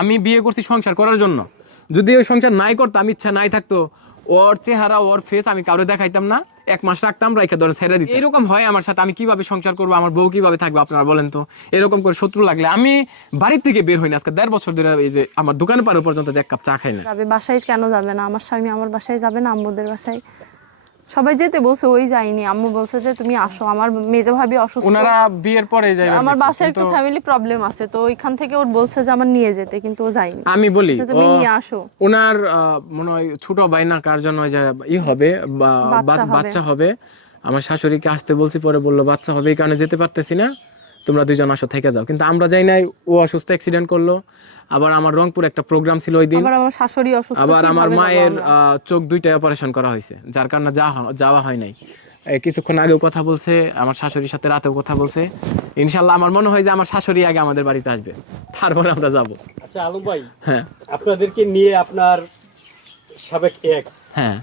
আমি বিয়ে করছি সংসার করার জন্য। যদি ওই সংসার নাই করতাম, ইচ্ছা নাই থাকতো, ওর চেহারা ওর ফেস আমি কাউরে দেখাইতাম না, 1 মাস রাখতাম, রেখে ধরে ছেড়ে দিতাম। এরকম হয় আমার সাথে, আমি কিভাবে সংসার করবো, আমার বউ কিভাবে থাকবে আপনারা বলেন তো? এরকম করে শত্রু লাগলে আমি বাড়ির থেকে বের হই না। আজকে 1.5 বছর ধরে এই যে আমার দোকানে পারো পর্যন্ত এক কাপ চা খাই না। যাবে বাসায়, কেন যাবে না? আমার স্বামী আমার বাসায় যাবে না, আম্মুদের বাসায় সবাই যেতে বলছে, ওই যায়নি। আম্মু বলছে যে তুমি আসো, আমার মেজো ভাবি অসুস্থ, ওনারা বিয়ের পরে যাইবে, আমার বাসায় একটু ফ্যামিলি প্রবলেম আছে, তো ওইখান থেকে ওর বলছে যে আমার নিয়ে যেতে, কিন্তু ও যায়নি। আমি বলি তুমি নিয়ে আসো। ওনার মনে হয় ছোট ভাই না কার জন্য যে হবে বা বাচ্চা হবে। আমার শাশুড়িকে আসতে বলছি, পরে বললো বাচ্চা হবে, এই কারণে যেতে পারতেছি না, তোমরা 2জন আসো, থেকে যাও। কিন্তু আমরা যাই নাই, ও অসুস্থ, অ্যাক্সিডেন্ট করলো। আবার আমার রংপুর একটা প্রোগ্রাম ছিল ওই দিন, আবার আমার শাশুড়ি অসুস্থ, আবার আমার কিভাবে যাব মায়ের আমরা? চোখ 2টায় অপারেশন করা হয়েছে, যার কারণে যাওয়া হয় নাই। কিছুক্ষণ আগেও কথা বলছে আমার শাশুড়ির সাথে, রাতেও কথা বলছে। ইনশাল্লাহ আমার মনে হয় যে আমার শাশুড়ি আগে আমাদের বাড়িতে আসবে, তারপরে আমরা যাব। আচ্ছা আলম ভাই, হ্যাঁ আপনাদেরকে নিয়ে আপনার সাবেক এক্স হ্যাঁ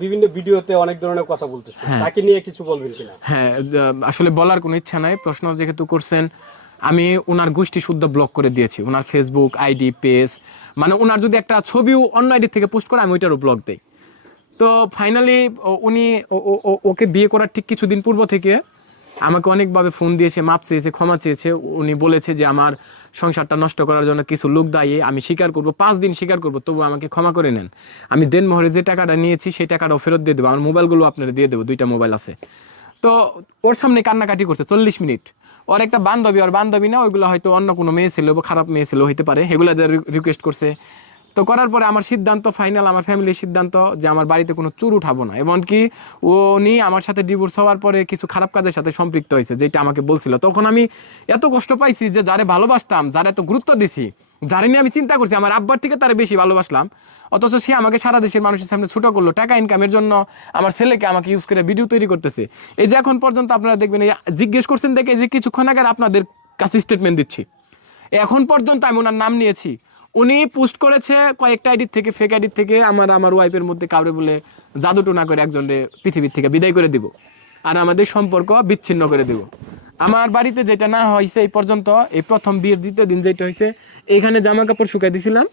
বিভিন্ন ভিডিওতে অনেক ধরনের কথা বলতেছে, হ্যাঁ। তাকে নিয়ে কিছু বলবেন কিনা? হ্যাঁ, আসলে বলার কোনো ইচ্ছা নাই, প্রশ্ন যেহেতু করছেন। আমি ওনার গোষ্ঠী শুদ্ধ ব্লক করে দিয়েছি, ওনার ফেসবুক আইডি পেজ, মানে ওনার যদি একটা ছবিও অন্য আইডি থেকে পোস্ট করে আমি ওইটারও ব্লক দিই। তো ফাইনালি উনি ওকে বিয়ে করার ঠিক কিছুদিন পূর্ব থেকে আমাকে অনেকভাবে ফোন দিয়েছে, মাপ চেয়েছে, ক্ষমা চেয়েছে। উনি বলেছে যে আমার সংসারটা নষ্ট করার জন্য কিছু লোক দায়ী, আমি স্বীকার করব, 5 দিন স্বীকার করবো, তবু আমাকে ক্ষমা করে নেন। আমি দেনমোহরে যে টাকাটা নিয়েছি সেই টাকাটাও ফেরত দিয়ে দেবো, আমার মোবাইলগুলো আপনারা দিয়ে দেবো, 2টা মোবাইল আছে। তো ওর সামনে কান্নাকাটি করছে 40 মিনিট। ওর একটা বান্ধবী, ওর বান্ধবী না, ওইগুলো হয়তো অন্য কোনো মেয়ে ছিল বা খারাপ মেয়ে ছিল হইতে পারে, এগুলো রিকোয়েস্ট করছে। তো করার পরে আমার সিদ্ধান্ত ফাইনাল, আমার ফ্যামিলির সিদ্ধান্ত যে আমার বাড়িতে কোনো চুর উঠাবো না। এমনকি উনি আমার সাথে ডিভোর্স হওয়ার পরে কিছু খারাপ কাজের সাথে সম্পৃক্ত হয়েছে, যেটা আমাকে বলছিল। তখন আমি এত কষ্ট পাইছি যে যারে ভালোবাসতাম, যারা এত গুরুত্ব দিছি, যারে নিয়ে আমি চিন্তা করছি, আমার আব্বার থেকে তারে বেশি ভালোবাসলাম, অথচ সে আমাকে সারা দেশের মানুষের সামনে ছোট করলো, টাকা ইনকামের জন্য আমার ছেলেকে আমাকে ইউজ করে ভিডিও তৈরি করতেছে। এই যে এখন পর্যন্ত আপনারা দেখবেন, জিজ্ঞেস করছেন দেখে যে কিছুক্ষণ আগে আপনাদের কাছে স্টেটমেন্ট দিচ্ছি, এখন পর্যন্ত আমি ওনার নাম নিয়েছি। উনি পোস্ট করেছে কয়েকটা আইডি থেকে, ফেক আইডি থেকে, আমার ওয়াইফের মধ্যে কাউরে বলে জাদুটোনা করে একজনের পৃথিবীর থেকে বিদায় করে দিব, আর আমাদের সম্পর্ক বিচ্ছিন্ন করে দিব। আমার বাড়িতে যেটা না হয়েছে এই পর্যন্ত, এই প্রথম বিয়ের 2য় দিন যেটা হয়েছে, এখানে জামা কাপড় শুকাই দিছিলাম,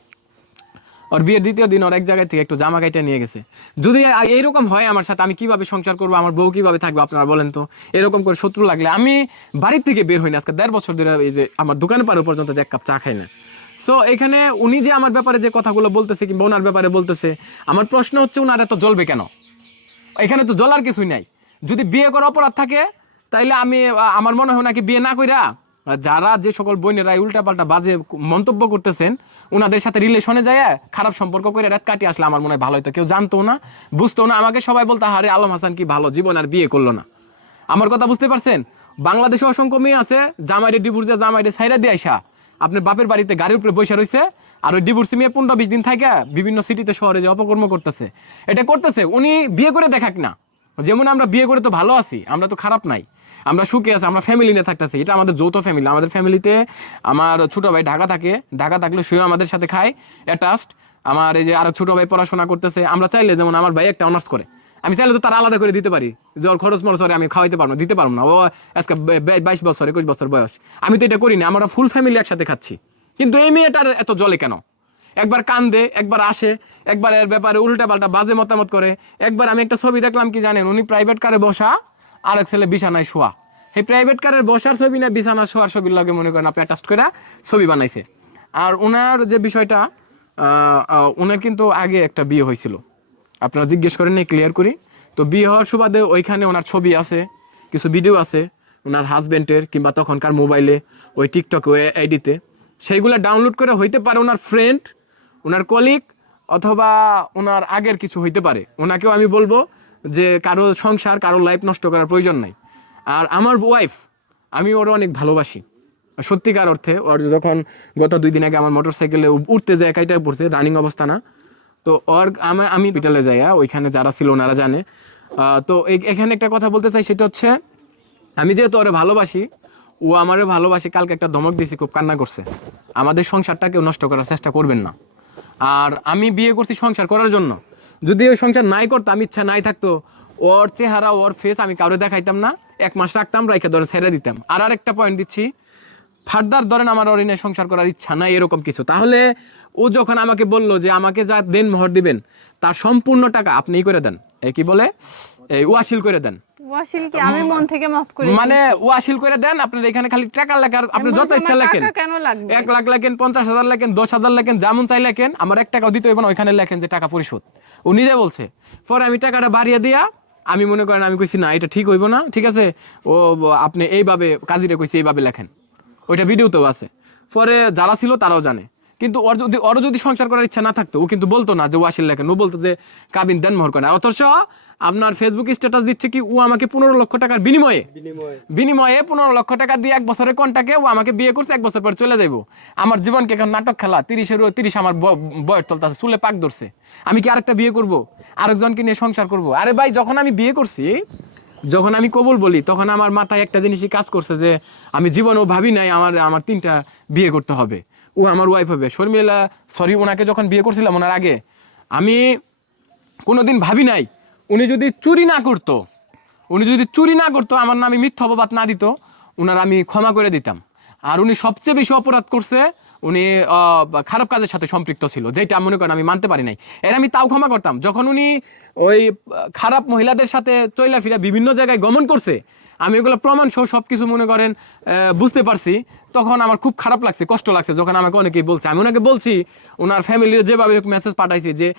ওর বিয়ের 2য় দিন ওর এক জায়গায় থেকে একটু জামা কাইটা নিয়ে গেছে। যদি এইরকম হয় আমার সাথে, আমি কিভাবে সংসার করবো, আমার বউ কিভাবে থাকবে আপনারা বলেন তো? এরকম করে শত্রু লাগলে আমি বাড়ির থেকে বের হই না। আজকে 1.5 বছর ধরে এই যে আমার দোকানে পারো পর্যন্ত এক কাপ চা খাই না। সো এখানে উনি যে আমার ব্যাপারে যে কথাগুলো বলতেছে, কিংবা ওনার ব্যাপারে বলতেছে, আমার প্রশ্ন হচ্ছে ওনার এত জ্বলবে কেন? এখানে তো জ্বলার কিছুই নাই। যদি বিয়ে করা অপরাধ থাকে, তাইলে আমি আমার মনে হয় নাকি বিয়ে না কইরা যারা যে সকল বোনেরা উল্টাপাল্টা বাজে মন্তব্য করতেছেন, ওনাদের সাথে রিলেশনে যায় খারাপ সম্পর্ক করে রাত কাটিয়ে আসলে আমার মনে হয় ভালো হতো। কেউ জানতো না, বুঝতো না, আমাকে সবাই বলতো আরে আলম হাসান কি ভালো জীবন, আর বিয়ে করলো না। আমার কথা বুঝতে পারছেন? বাংলাদেশে অসংখ্য মেয়ে আছে, জামাইরে ডিভোর্সে জামাইরে ছাইরা দিয়ে আইসা আপনার বাপের বাড়িতে গাড়ির উপরে বসে রয়েছে, আর ওই ডিভোর্সি মেয়ে 15-20 দিন থাকে বিভিন্ন সিটিতে শহরে যে অপকর্ম করতেছে, এটা করতেছে। উনি বিয়ে করে দেখাক না, যেমন আমরা বিয়ে করে তো ভালো আছি, আমরা তো খারাপ নাই, আমরা সুখে আছি, আমরা ফ্যামিলি নিয়ে থাকতেছি। এটা আমাদের যৌথ ফ্যামিলি। আমাদের ফ্যামিলিতে আমার ছোট ভাই ঢাকা থাকে, ঢাকা থাকলে সেও আমাদের সাথে খায় অ্যাটাচড। আমার এই যে আরো ছোট ভাই পড়াশোনা করতেছে, আমরা চাইলে, যেমন আমার ভাই একটা অনার্স করে, আমি চাইলে তো তার আলাদা করে দিতে পারি, যে ওর খরচ মরচ আমি খাওয়াইতে পারবো, দিতে পারবো না। ও আজকে 22 বছর 21 বছর বয়স, আমি তো এটা করি না, আমরা ফুল ফ্যামিলি একসাথে খাচ্ছি। কিন্তু এই মেয়েটার এত জলে কেন? একবার কান্দে, একবার আসে, একবার এর ব্যাপারে উল্টা পাল্টা বাজে মতামত করে। একবার আমি একটা ছবি দেখলাম, কি জানেন, উনি প্রাইভেট কারে বসা, আর এক ছেলে বিছানায় শোয়া। সেই প্রাইভেট কারের বসার ছবি না বিছানা শোয়ার ছবির লগে মনে করেন আপনি অ্যাটাচ করে ছবি বানাইছে। আর ওনার যে বিষয়টা, ওনার কিন্তু আগে একটা বিয়ে হয়েছিল, আপনারা জিজ্ঞেস করেন, ক্লিয়ার করি। তো বিয়ে হওয়ার সুবাদে ওইখানে ওনার ছবি আছে, কিছু ভিডিও আছে ওনার হাজবেন্ডের, কিংবা তখনকার মোবাইলে ওই টিকটক ওই আইডিতে, সেইগুলো ডাউনলোড করে হইতে পারে ওনার ফ্রেন্ড, ওনার কলিগ, অথবা ওনার আগের কিছু হইতে পারে। ওনাকেও আমি বলবো যে কারো সংসার, কারো লাইফ নষ্ট করার প্রয়োজন নাই। আর আমার ওয়াইফ, আমি ওরা অনেক ভালোবাসি সত্যিকার অর্থে। ওর যখন গত 2 দিন আগে আমার মোটর সাইকেলে উঠতে যায়, কাইটায় পড়ছে, রানিং অবস্থা না, তো ওর আমি হসপিটালে যাই, ওইখানে যারা ছিল ওনারা জানে। তো এখানে একটা কথা বলতে চাই, সেটা হচ্ছে আমি যেহেতু ওরে ভালোবাসি, ও আমারে ভালোবাসি। কালকে একটা ধমক দিছি, খুব কান্না করছে, আমাদের সংসারটাকে নষ্ট করার চেষ্টা করবেন না। আর আমি বিয়ে করছি সংসার করার জন্য। যদি ওই সংসার নাই করতাম, ইচ্ছা নাই থাকতো, ওর চেহারা ওর ফেস আমি কাউরে দেখাইতাম না, 1 মাস রাখতাম, রেখে ধরে ছেড়ে দিতাম। আর আরেকটা পয়েন্ট দিচ্ছি, ফার্দার ধরেন আমার ওর নিয়ে সংসার করার ইচ্ছা নাই এরকম কিছু, তাহলে ও যখন আমাকে বললো যে আমাকে যা দেন মোহর দিবেন তার সম্পূর্ণ টাকা আপনিই করে দেন, কি বলে এই ওয়াসিল করে দেন, ওয়াসিল কি আমি মন থেকে মাফ করে মানে ওয়াসিল করে দেন। আপনার এখানে খালি টাকা লেখার আপনি যত ইচ্ছা লেখেন, টাকা কেন লাগবে? 1 লাখ লেখেন, 50,000 লেখেন, 10,000 লেখেন, যেমন চাই লেখেন, আমার 1 টাকাও দিতে হইব না, ওইখানে লেখেন যে টাকা পরিশোধ। ও নিজে বলছে, পরে আমি টাকাটা বাড়িয়ে দিয়া আমি মনে করেন আমি কইছি না এটা ঠিক হইব না, ঠিক আছে ও আপনি এইভাবে কাজীরে কইছি এইভাবে লেখেন, ওইটা ভিডিওতেও আছে। পরে যারা ছিল তারাও জানে, কিন্তু ওর যদি সংসার করার ইচ্ছা না থাকতো ও কিন্তু বলতো না যে ওয়াসিল লেখেন, ও বলতো যে কাবিন দেন মোহর করেন। অথচ আপনার ফেসবুক স্ট্যাটাস দিচ্ছে কি ও আমাকে 15 লক্ষ টাকার বিনিময়ে 15 লক্ষ টাকা দিয়ে 1 বছরের কন্টাকে ও আমাকে বিয়ে করছে, 1 বছর পর চলে যাইবো। আমার জীবনকে এখন নাটক খেলা, 30 আমার বয়স চলতেছে, চুলে পাক ধরছে, আমি কি আরেকটা বিয়ে করব, আরেকজনকে নিয়ে সংসার করব? আরে ভাই যখন আমি বিয়ে করছি, যখন আমি কবুল বলি, তখন আমার মাথায় একটা জিনিসই কাজ করছে যে আমি জীবনেও ভাবি নাই আমার 3টা বিয়ে করতে হবে, ও আমার ওয়াইফ হবে। শর্মিলা ওনাকে যখন বিয়ে করছিলাম ওনার আগে, আমি কোনোদিন ভাবি নাই উনি যদি চুরি না করতো, আমার নামে মিথ্যা অপবাদ না দিত, ওনার আমি ক্ষমা করে দিতাম। আর উনি সবচেয়ে বেশি অপরাধ করছে, উনি খারাপ কাজের সাথে সম্পৃক্ত ছিল, যেটা মনে করেন আমি মানতে পারি নাই, এর আমি তাও ক্ষমা করতাম। যখন উনি ওই খারাপ মহিলাদের সাথে চইলা ফিরা বিভিন্ন জায়গায় গমন করছে, আমি ওগুলো প্রমাণ সহ সবকিছু মনে করেন বুঝতে পারছি, তখন আমার খুব খারাপ লাগছে, কষ্ট লাগছে। যখন আমাকে অনেকেই বলছে, আমি ওনাকে বলছি ওনার ফ্যামিলির যেভাবে মেসেজ পাঠাইছি যে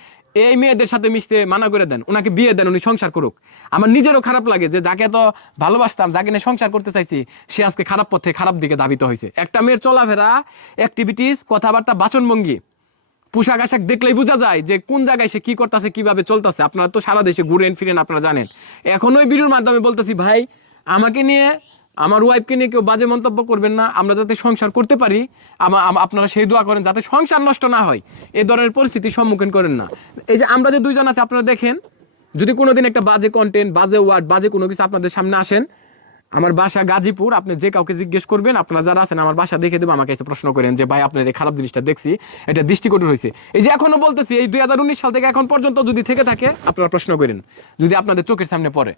এই মেয়েদের সাথে মিশতে মানা করে দেন, ওনাকে বিয়ে দেন, উনি সংসার করুক। আমার নিজেরও খারাপ লাগে যে যাকে তো ভালোবাসতাম, যাকে নিয়ে সংসার করতে চাইছি, সে আজকে খারাপ পথে খারাপ দিকে ধাবিত হয়েছে। একটা মেয়ের চলাফেরা, অ্যাক্টিভিটিস, কথাবার্তা, বাচনভঙ্গি, পোশাক আশাক দেখলেই বোঝা যায় যে কোন জায়গায় সে কি করতেছে, কিভাবে চলতেছে। আপনারা তো সারা দেশে ঘুরেন ফিরেন, আপনারা জানেন। এখন ওই ভিডিওর মাধ্যমে বলতেছি ভাই আমাকে নিয়ে, আমার ওয়াইফকে নিয়ে কেউ বাজে মন্তব্য করবেন না, আমরা যাতে সংসার করতে পারি আপনারা সেই দোয়া করেন যাতে সংসার নষ্ট না হয়, এই ধরনের পরিস্থিতির সম্মুখীন করেন না। এই যে আমরা যে 2 জন আছি, আপনারা দেখেন যদি কোনোদিন একটা বাজে কন্টেন্ট, বাজে ওয়ার্ড, বাজে কোনো কিছু আপনাদের সামনে আসেন, আমার বাসা গাজীপুর, আপনি যে কাউকে জিজ্ঞেস করবেন, আপনারা যারা আছেন আমার বাসা দেখে দেবো, আমাকে এসে প্রশ্ন করেন যে ভাই আপনার এই খারাপ জিনিসটা দেখছি, এটা দৃষ্টিকটু হয়েছে। এই যে এখনো বলতেছি, এই 2019 সাল থেকে এখন পর্যন্ত যদি থেকে থাকে আপনারা প্রশ্ন করেন, যদি আপনাদের চোখের সামনে পড়ে।